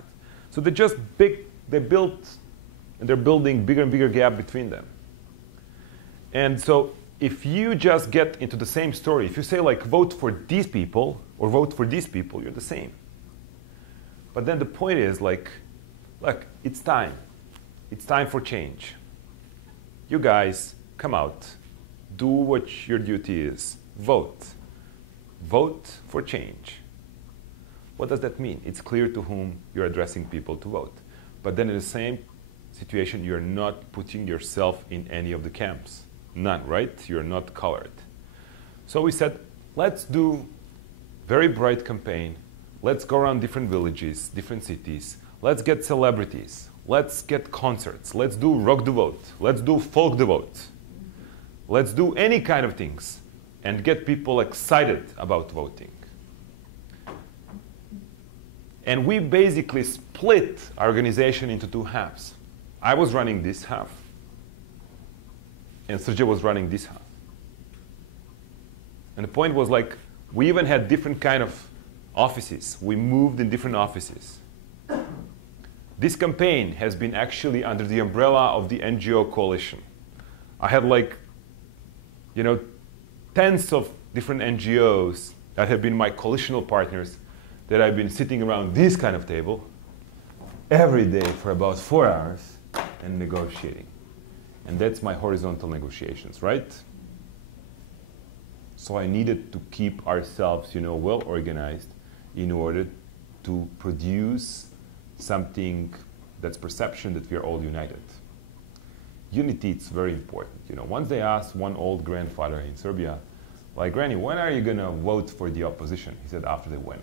So they're building bigger and bigger gap between them. And so if you just get into the same story, if you say like vote for these people or vote for these people, you're the same. But then the point is like, look, it's time. It's time for change. You guys, come out. Do what your duty is. Vote. Vote for change. What does that mean? It's clear to whom you're addressing people to vote. But then in the same situation, you're not putting yourself in any of the camps. None, right? You're not colored. So we said, let's do very bright campaign. Let's go around different villages, different cities. Let's get celebrities. Let's get concerts. Let's do rock the vote. Let's do folk the vote. Let's do any kind of things and get people excited about voting. And we basically split our organization into two halves. I was running this half, and Sergey was running this half. And the point was like, we even had different kind of offices. We moved in different offices. This campaign has been actually under the umbrella of the NGO coalition. I had like, you know, tens of different NGOs that have been my coalitional partners that I've been sitting around this kind of table every day for about 4 hours and negotiating. And that's my horizontal negotiations, right? So I needed to keep ourselves, you know, well organized in order to produce something that's perception that we are all united. Unity is very important. You know, once they asked one old grandfather in Serbia, like, Granny, when are you going to vote for the opposition? He said, after they win.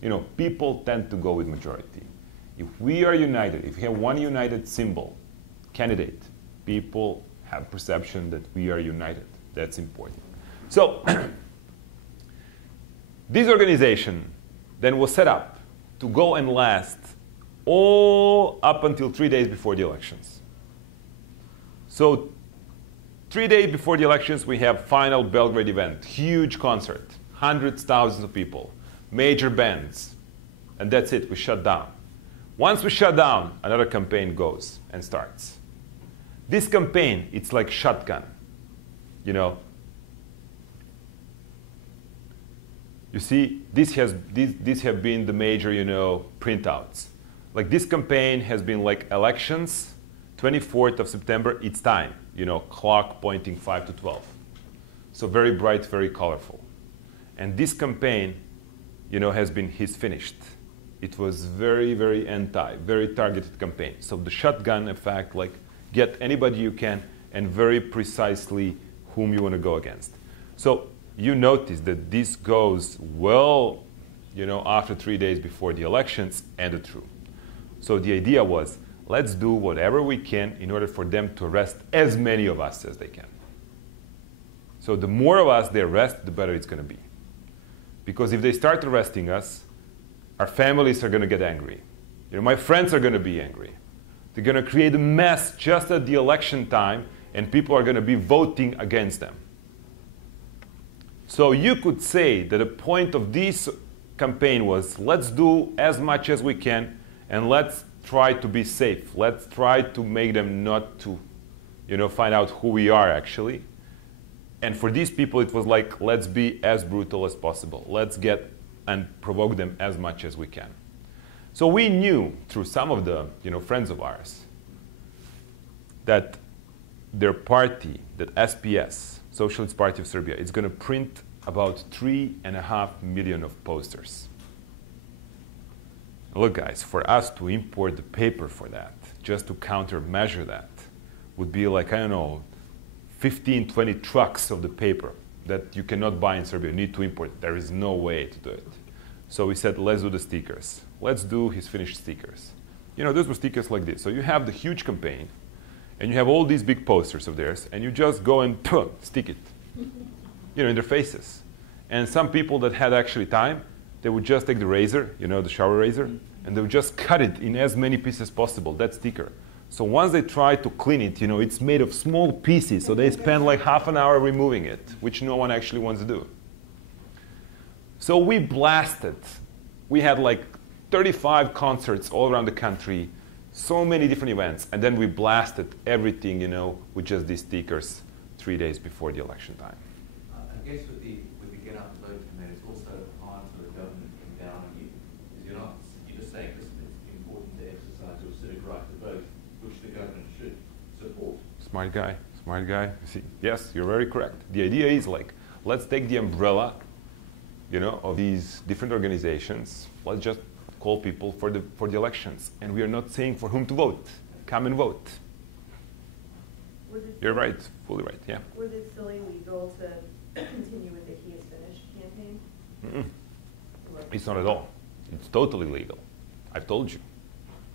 You know, people tend to go with majority. If we are united, if we have one united symbol, candidate, people have perception that we are united. That's important. So, this organization then was set up to go and last all up until 3 days before the elections. So 3 days before the elections, we have final Belgrade event, huge concert, hundreds, thousands of people, major bands, and that's it, we shut down. Once we shut down, another campaign goes and starts. This campaign, it's like shotgun, you know. You see, these have been the major, you know, printouts. Like this campaign has been like elections, 24th of September, it's time, you know, clock pointing 5 to 12. So very bright, very colorful. And this campaign, you know, he's finished. It was very, very very targeted campaign. So the shotgun effect, like get anybody you can and very precisely whom you want to go against. So you notice that this goes well, you know, after 3 days before the elections ended through. So the idea was, let's do whatever we can in order for them to arrest as many of us as they can. So the more of us they arrest, the better it's going to be. Because if they start arresting us, our families are going to get angry. You know, my friends are going to be angry. They're going to create a mess just at the election time, and people are going to be voting against them. So you could say that the point of this campaign was, let's do as much as we can, and let's try to be safe. Let's try to make them not to, you know, find out who we are actually. And for these people, it was like, let's be as brutal as possible. Let's get and provoke them as much as we can. So we knew through some of the, you know, friends of ours that their party, that SPS, Socialist Party of Serbia, is going to print about 3.5 million of posters. Look, guys, for us to import the paper for that, just to countermeasure that, would be like, I don't know, 15, 20 trucks of the paper that you cannot buy in Serbia. You need to import. There is no way to do it. So we said, let's do the stickers. Let's do his finished stickers. You know, those were stickers like this. So you have the huge campaign, and you have all these big posters of theirs, and you just go and stick it, you know, in their faces. And some people that had actually time, they would just take the razor, you know, the shower razor, and they would just cut it in as many pieces as possible, that sticker. So once they try to clean it, you know, it's made of small pieces, so they spend like half an hour removing it, which no one actually wants to do. So we blasted. We had like 35 concerts all around the country, so many different events, and then we blasted everything, you know, with just these stickers 3 days before the election time. I guess with the get out the vote campaign, it's also hard for the government to come down on you, because you're just saying this is important to exercise your civic right to vote, which the government should support. Smart guy, smart guy. See, yes, you're very correct. The idea is like, let's take the umbrella, you know, of these different organizations. Let's just call people for the elections, and we are not saying for whom to vote. Come and vote. You're right, fully right. Yeah. Was it still illegal to continue with the He Is Finished campaign? It's not at all. It's totally legal. I've told you.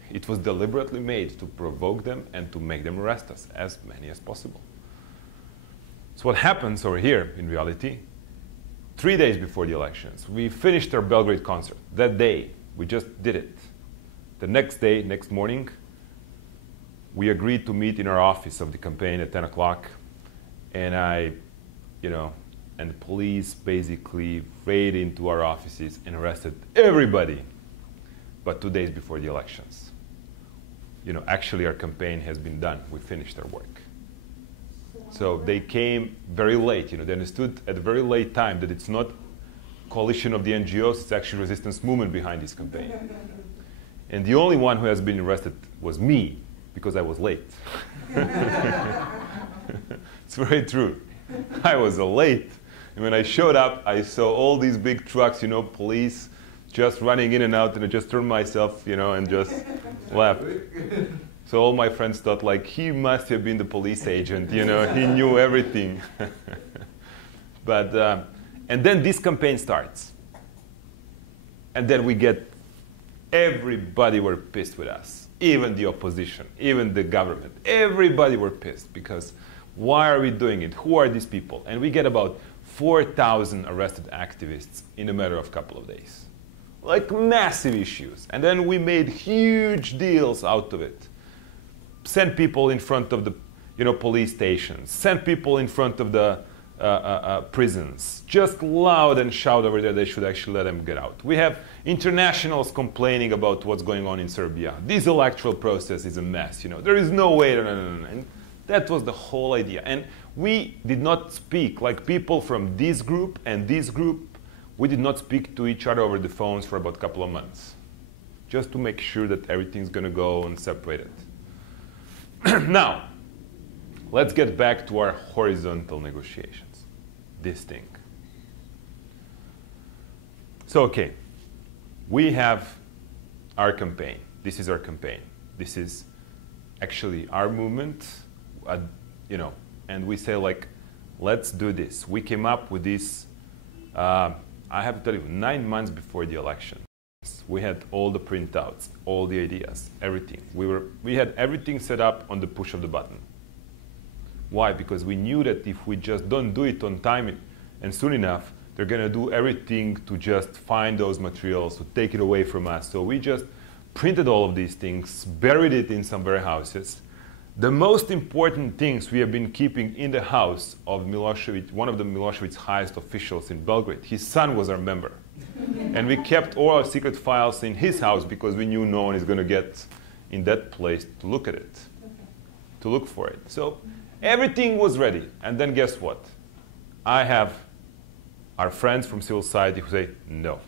It was deliberately made to provoke them and to make them arrest us, as many as possible. So what happens over here, in reality, 3 days before the elections, we finished our Belgrade concert. That day, we just did it. The next day, next morning, we agreed to meet in our office of the campaign at 10 o'clock. And and the police basically raided into our offices and arrested everybody. But 2 days before the elections. You know, actually our campaign has been done. We finished our work. So they came very late. You know, they understood at a very late time that it's not coalition of the NGOs, it's actually resistance movement behind this campaign. And the only one who has been arrested was me, because I was late. It's very true. I was late. And when I showed up, I saw all these big trucks, you know, police just running in and out, and I just turned myself, you know, and just left. So all my friends thought, like, he must have been the police agent, you know, he knew everything. But, and then this campaign starts. And then we get, everybody were pissed with us. Even the opposition, even the government. Everybody were pissed because why are we doing it? Who are these people? And we get about 4,000 arrested activists in a matter of a couple of days. Like massive issues. And then we made huge deals out of it. Sent people in front of the, police stations, send people in front of the prisons, just loud and shout over there they should actually let them get out. We have internationals complaining about what's going on in Serbia. This electoral process is a mess. There is no way. And that was the whole idea. And we did not speak, like people from this group and this group, we did not speak to each other over the phones for about a couple of months, just to make sure that everything's going to go and separate it. Now, let's get back to our horizontal negotiations. This thing. So, okay, we have our campaign. This is our campaign. This is actually our movement, and we say, like, let's do this. We came up with this, I have to tell you, 9 months before the election. We had all the printouts, all the ideas, everything. We had everything set up on the push of the button. Why? Because we knew that if we just don't do it on time and soon enough, they're going to do everything to just find those materials, to take it away from us. So we just printed all of these things, buried it in some warehouses. The most important things we have been keeping in the house of Milosevic, one of the Milosevic's highest officials in Belgrade. His son was our member. And we kept all our secret files in his house because we knew no one is going to get in that place to look at it, to look for it. So everything was ready. And then guess what? I have our friends from civil society who say no.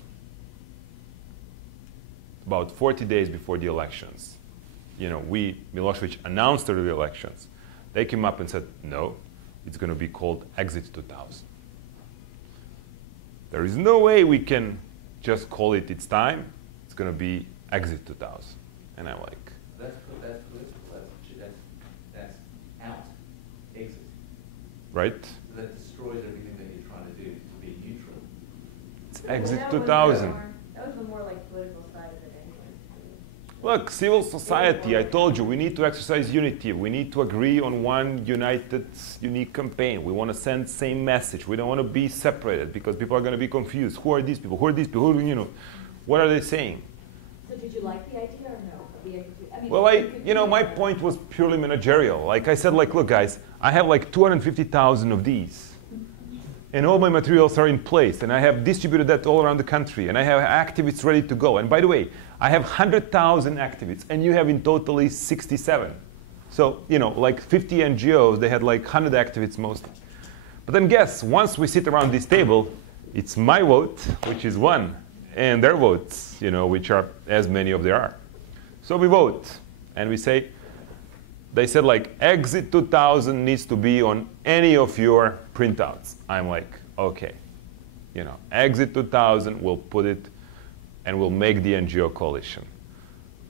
About 40 days before the elections, Milosevic announced the elections. They came up and said, no, it's going to be called Exit 2000. There is no way we can just call it its time. It's going to be Exit 2000. And I'm like, That's political. That's out. Exit. right? That destroys everything that you're trying to do to be neutral. It's Exit 2000. That was the more like political side of it anyway. Look, civil society, I told you, we need to exercise unity. We need to agree on one united, unique campaign. We want to send the same message. We don't want to be separated because people are going to be confused. Who are these people? Who are these people? What are they saying? So did you like the idea or no? Well, my point was purely managerial. Like I said, look, guys, I have 250,000 of these. And all my materials are in place. And I have distributed that all around the country. And I have activists ready to go. And by the way, I have 100,000 activists. And you have in totally 67. So, 50 NGOs, they had 100 activists mostly. But then guess, once we sit around this table, it's my vote, which is 1. And their votes, which are as many of there are. So we vote. And we say, they said Exit 2000 needs to be on any of your printouts. I'm like, okay, Exit 2000, we'll put it and we'll make the NGO coalition.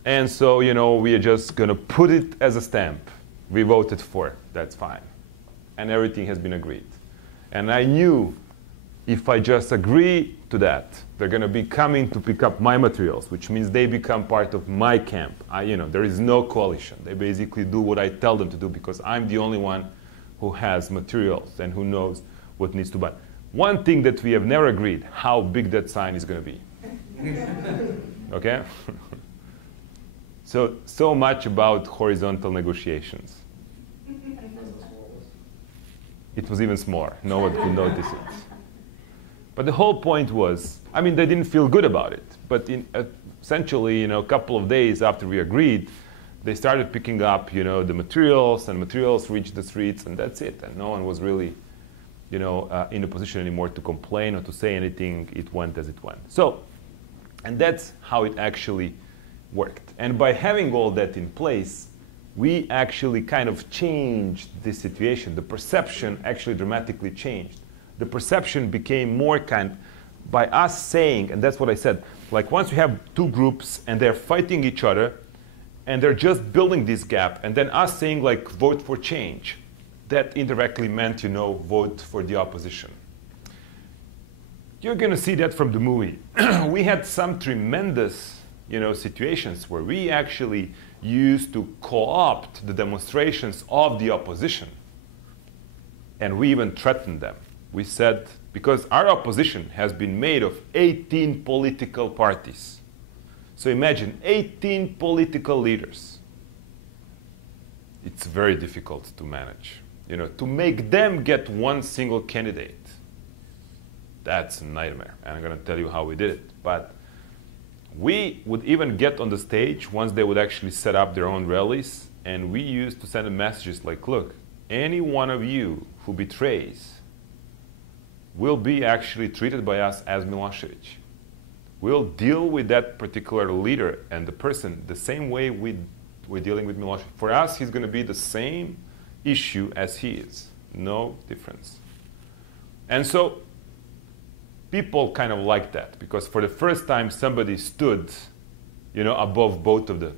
And so, we are just going to put it as a stamp. We voted for it, that's fine. And everything has been agreed. And I knew if I just agree to that, they're going to be coming to pick up my materials, which means they become part of my camp. There is no coalition. They basically do what I tell them to do because I'm the only one who has materials and who knows what needs to be. One thing that we have never agreed, how big that sign is going to be. Okay? So much about horizontal negotiations. It was even smaller. No one could notice it. But the whole point was, they didn't feel good about it. But essentially, a couple of days after we agreed, they started picking up, the materials, and materials reached the streets, and that's it. And no one was really, in a position anymore to complain or to say anything. It went as it went. So, and that's how it actually worked. And by having all that in place, we actually kind of changed this situation. The perception actually dramatically changed. The perception became more by us saying, and that's what I said, once we have two groups and they're fighting each other and they're just building this gap, and then us saying vote for change, that indirectly meant, vote for the opposition. You're going to see that from the movie. We had some tremendous, situations where we actually used to co-opt the demonstrations of the opposition. And we even threatened them. We said, because our opposition has been made of 18 political parties. So imagine 18 political leaders. it's very difficult to manage. You know, to make them get one single candidate, that's a nightmare. And I'm going to tell you how we did it. But we would even get on the stage once they would actually set up their own rallies, and we used to send them messages like, look, any one of you who betrays will be actually treated by us as Milosevic. We'll deal with that particular leader and the person the same way we're dealing with Milosevic. For us, he's going to be the same issue as he is. No difference. And so people kind of like that, because for the first time somebody stood, above both of the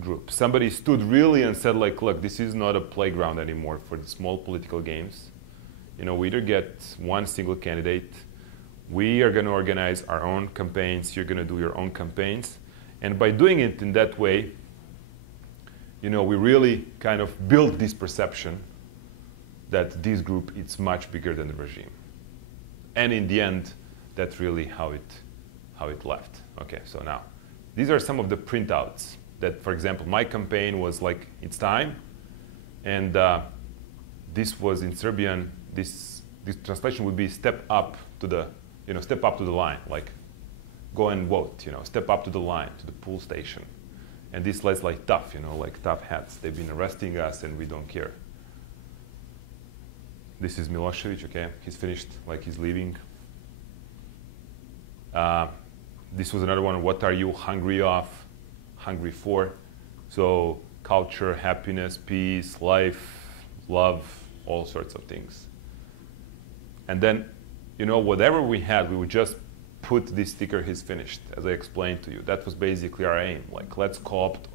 groups. Somebody stood really and said, like, look, this is not a playground anymore for the small political games. We either get one single candidate, we are going to organize our own campaigns, you're going to do your own campaigns. And by doing it in that way, we really kind of built this perception that this group is much bigger than the regime. And in the end, that's really how it left. Okay, so now, these are some of the printouts that, for example, my campaign was like, it's time. And this was in Serbian, this translation would be step up to the line, like go and vote, step up to the line, to the pool station. And this lets like tough, like tough hats. They've been arresting us and we don't care. This is Milosevic, okay? He's finished, like he's leaving. This was another one, what are you hungry of, hungry for? So culture, happiness, peace, life, love, all sorts of things. And then, whatever we had, we would just put this sticker, he's finished, as I explained to you. That was basically our aim. Like, let's co-opt.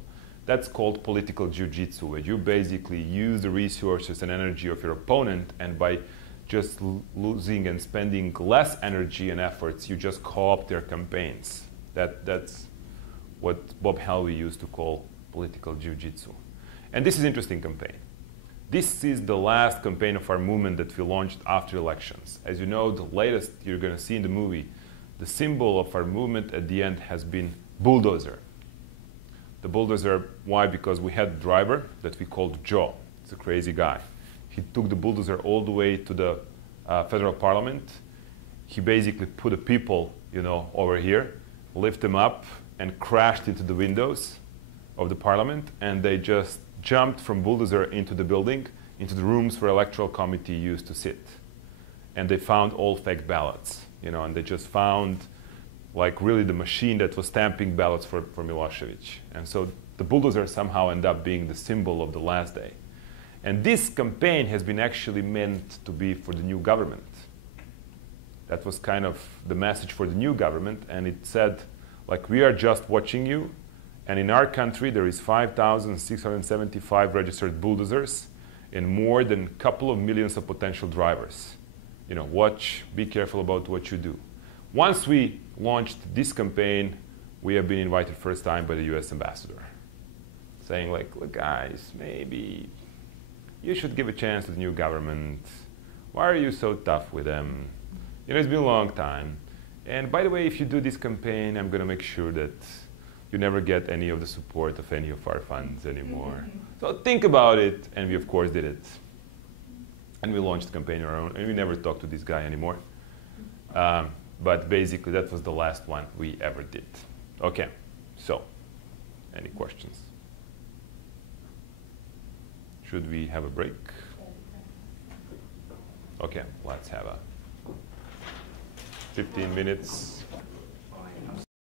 That's called political jiu-jitsu, where you basically use the resources and energy of your opponent, and by just losing and spending less energy and efforts, you just co-opt their campaigns. That's what Bob Helvey used to call political jiu-jitsu. And this is an interesting campaign. This is the last campaign of our movement that we launched after elections. As you know, the latest you're going to see in the movie, the symbol of our movement at the end has been bulldozer. The bulldozer, why? Because we had a driver that we called Joe. It's a crazy guy. He took the bulldozer all the way to the federal parliament. He basically put the people, over here, lift them up, and crashed into the windows of the parliament, and they just jumped from bulldozer into the building, into the rooms where electoral committee used to sit. And they found all fake ballots, and they just found like really the machine that was stamping ballots for Milosevic. And so the bulldozer somehow ended up being the symbol of the last day. And this campaign has been actually meant to be for the new government. That was kind of the message for the new government, and it said, like, we are just watching you, and in our country there is 5,675 registered bulldozers and more than a couple of millions of potential drivers. Watch, be careful about what you do. Once we launched this campaign, we have been invited first time by the US ambassador, saying like, look guys, maybe you should give a chance to the new government. Why are you so tough with them? It's been a long time. And by the way, if you do this campaign, I'm going to make sure that you never get any of the support of any of our funds anymore. So think about it. And we, of course, did it. And we launched the campaign on our own. And we never talked to this guy anymore. But basically, that was the last one we ever did. Okay. So, any questions? Should we have a break? Okay, let's have a 15 minutes